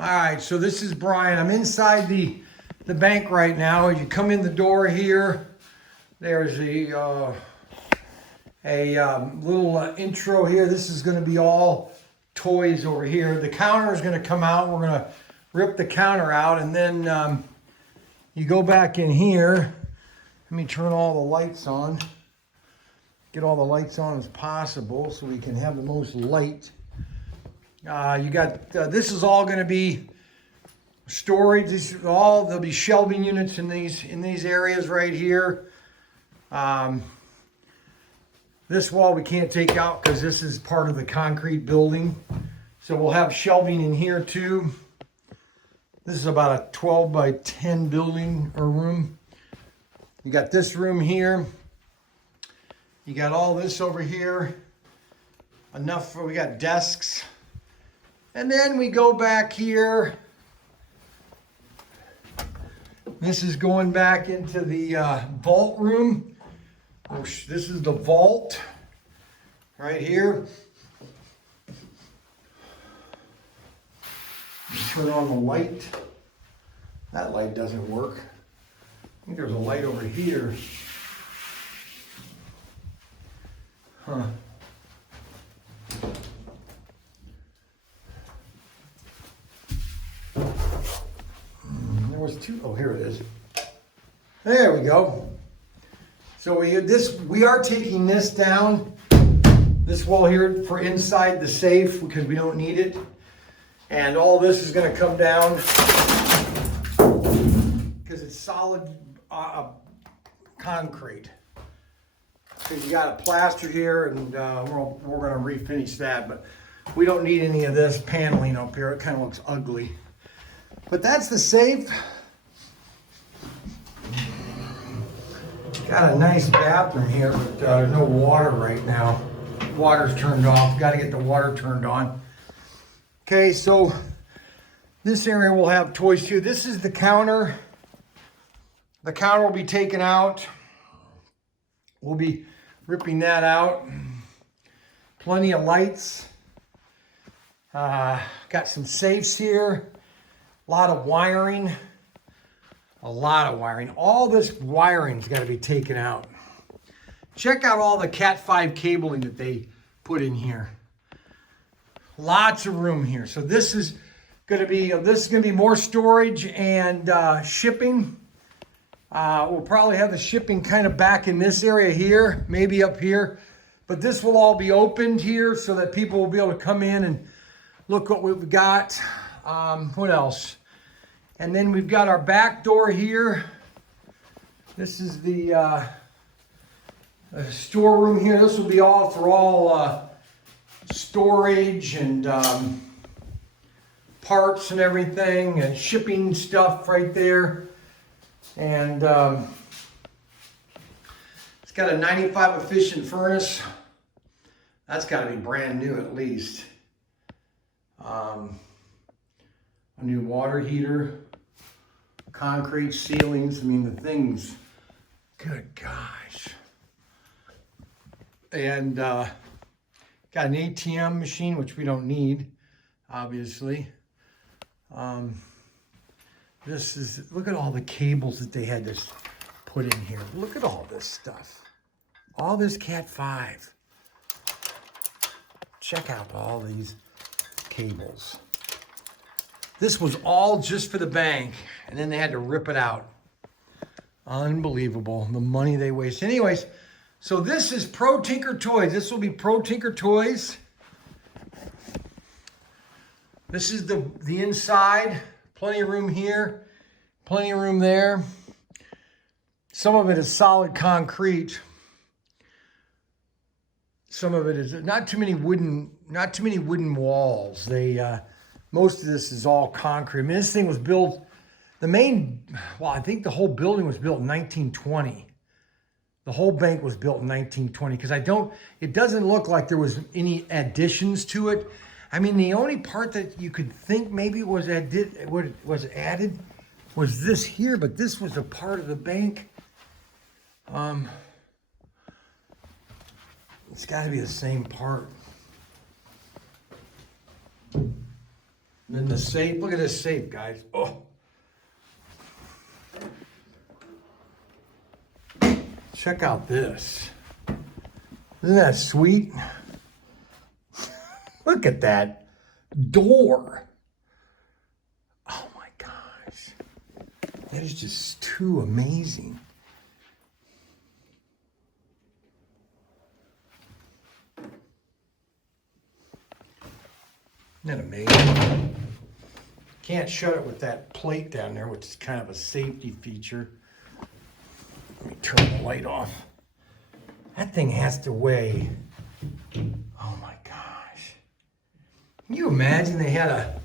All right, so this is Brian. I'm inside the bank right now. As you come in the door here, there's a little intro here. This is going to be all toys over here. The counter is going to come out. We're going to rip the counter out, and then you go back in here. Let me turn all the lights on. Get all the lights on as possible so we can have the most light. You got this is all going to be storage. This is all, there'll be shelving units in these areas right here. This wall we can't take out because this is part of the concrete building. So we'll have shelving in here too. This is about a 12 by 10 building or room. You got this room here. You got all this over here. Enough, we got desks. And then we go back here. This is going back into the vault room. This is the vault right here. Turn on the light. That light doesn't work. I think there's a light over here. Huh. There was two. Oh, here it is. There we go. So we are taking this down, this wall here for inside the safe because we don't need it. And all this is going to come down because it's solid concrete. Because you got a plaster here, and we're going to refinish that, but we don't need any of this paneling up here. It kind of looks ugly. But that's the safe. Got a nice bathroom here, but there's no water right now. Water's turned off. Got to get the water turned on. Okay, so this area will have toys too. This is the counter. The counter will be taken out. We'll be ripping that out. Plenty of lights. Got some safes here. A lot of wiring. A lot of wiring. All this wiring's got to be taken out. Check out all the Cat 5 cabling that they put in here. Lots of room here. So this is going to be more storage and shipping. We'll probably have the shipping kind of back in this area here, maybe up here. But this will all be opened here so that people will be able to come in and look what we've got. What else? And then we've got our back door here. This is the storeroom here. This will be all for all storage and parts and everything and shipping stuff right there. And it's got a 95 efficient furnace. That's got to be brand new at least. A new water heater, concrete ceilings. I mean, the things, good gosh. And got an ATM machine, which we don't need, obviously. This is, look at all the cables that they had to put in here. Look at all this stuff. All this Cat 5. Check out all these cables. This was all just for the bank, and then they had to rip it out. Unbelievable, the money they waste. Anyways, so this is ProTinkerToys. This will be ProTinkerToys. This is the inside. Plenty of room here, plenty of room there. Some of it is solid concrete. Some of it is not too many wooden walls. Most of this is all concrete. I mean, this thing was built, I think the whole building was built in 1920. The whole bank was built in 1920 because it doesn't look like there was any additions to it. I mean, the only part that you could think maybe was added was this here, but this was a part of the bank. It's got to be the same part. And then the safe, look at this safe, guys. Oh. Check out this. Isn't that sweet? Look at that door. Oh my gosh. That is just too amazing. Isn't that amazing? Can't shut it with that plate down there, which is kind of a safety feature. Let me turn the light off. That thing has to weigh, oh my gosh. Can you imagine they had to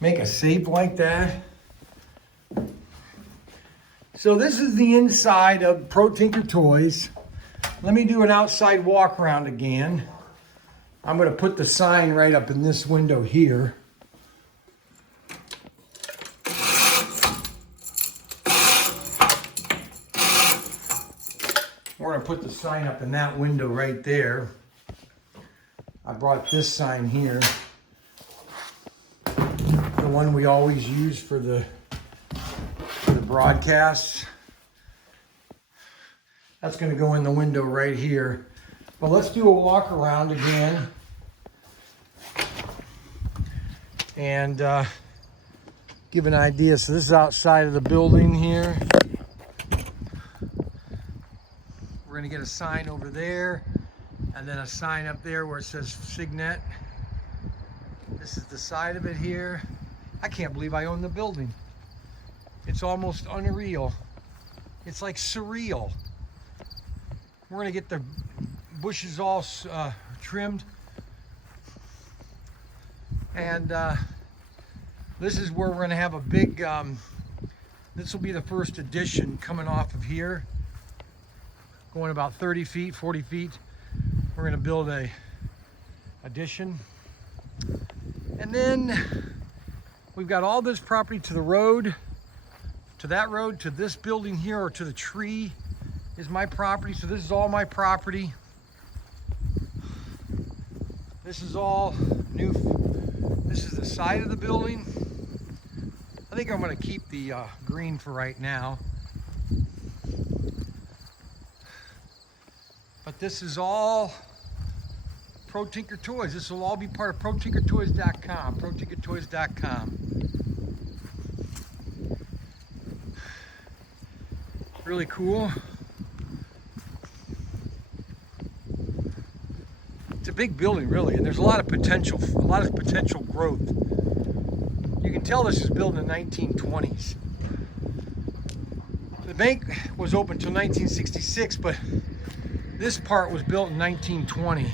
make a safe like that? So this is the inside of ProTinkerToys. Let me do an outside walk around again. I'm going to put the sign right up in this window here. We're going to put the sign up in that window right there. I brought this sign here. The one we always use for the broadcasts. That's going to go in the window right here. But let's do a walk around again. And give an idea. So this is outside of the building here. We're going to get a sign over there, and then a sign up there where it says Signet. This is the side of it here. I can't believe I own the building. It's almost unreal. It's like surreal. We're going to get the bushes all trimmed. And this is where we're going to have a big, this will be the first addition coming off of here. Going about 30 feet, 40 feet. We're going to build a addition. And then we've got all this property to the road, to that road, to this building here, or to the tree is my property. So this is all my property. This is all new. This is the side of the building. I think I'm going to keep the green for right now. But this is all ProTinkerToys. This will all be part of ProTinkerToys.com. ProTinkerToys.com. Really cool. It's a big building, really, and there's a lot of potential growth. You can tell this is built in the 1920s. The bank was open until 1966, but this part was built in 1920.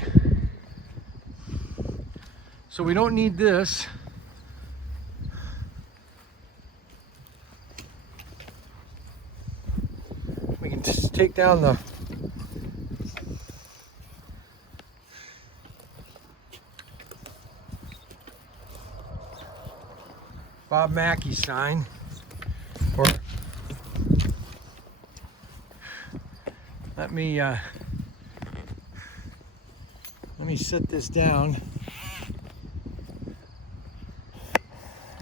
So we don't need this. We can just take down the Bob Mackey sign. Or let me set this down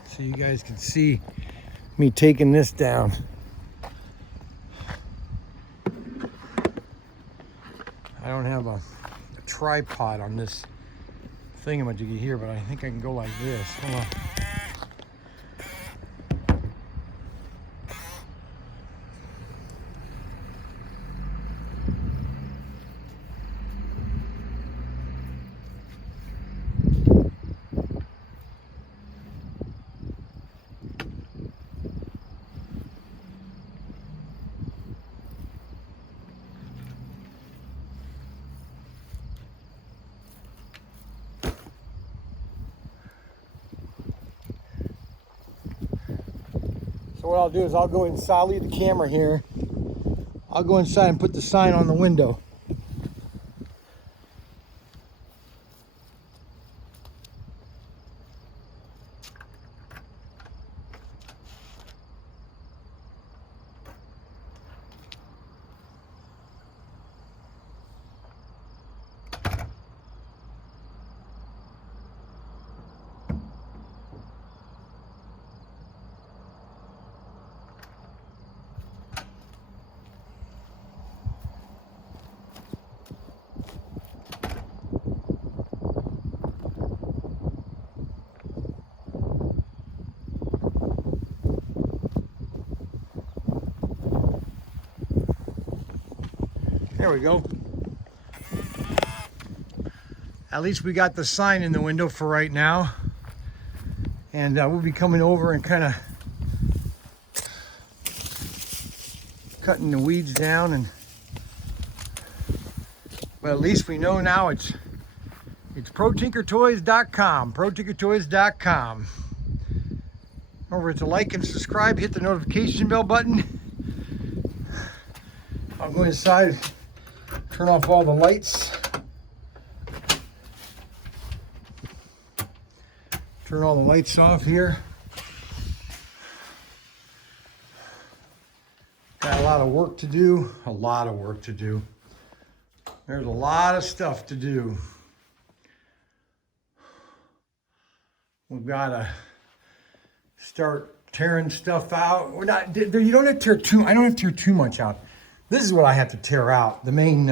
so you guys can see me taking this down. I don't have a tripod on this thingamajiggy here, but I think I can go like this. Hold on. So what I'll do is I'll go inside, I'll leave the camera here. I'll go inside and put the sign on the window. There we go. At least we got the sign in the window for right now. And we'll be coming over and kind of cutting the weeds down, but at least we know now it's ProTinkerToys.com. ProTinkerToys.com. Remember to like and subscribe, hit the notification bell button. I'll go inside, turn off all the lights. Turn all the lights off here. Got a lot of work to do, a lot of work to do. There's a lot of stuff to do. We've got to start tearing stuff out. We're not, you don't have to tear too, I don't have to tear too much out. This is what I have to tear out. The main,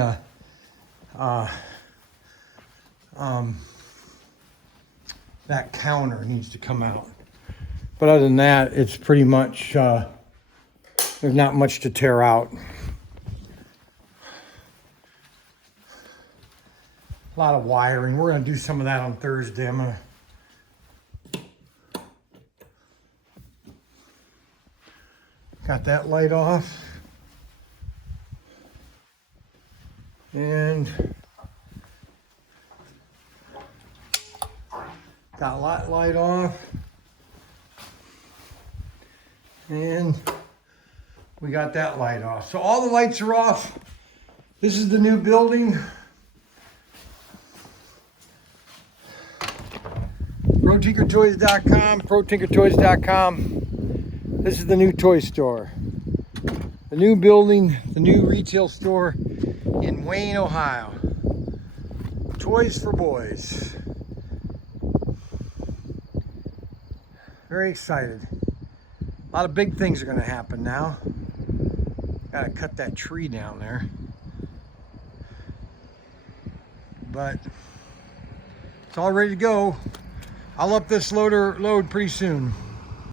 that counter needs to come out. But other than that, it's pretty much, there's not much to tear out. A lot of wiring. We're going to do some of that on Thursday. I'm going to... Got that light off. And... got that light off. And... we got that light off. So all the lights are off. This is the new building. ProTinkerToys.com, ProTinkerToys.com. This is the new toy store. The new building, the new retail store in Wayne, Ohio. Toys for boys. Very excited. A lot of big things are going to happen now. Got to cut that tree down there. But it's all ready to go. I'll up this load pretty soon.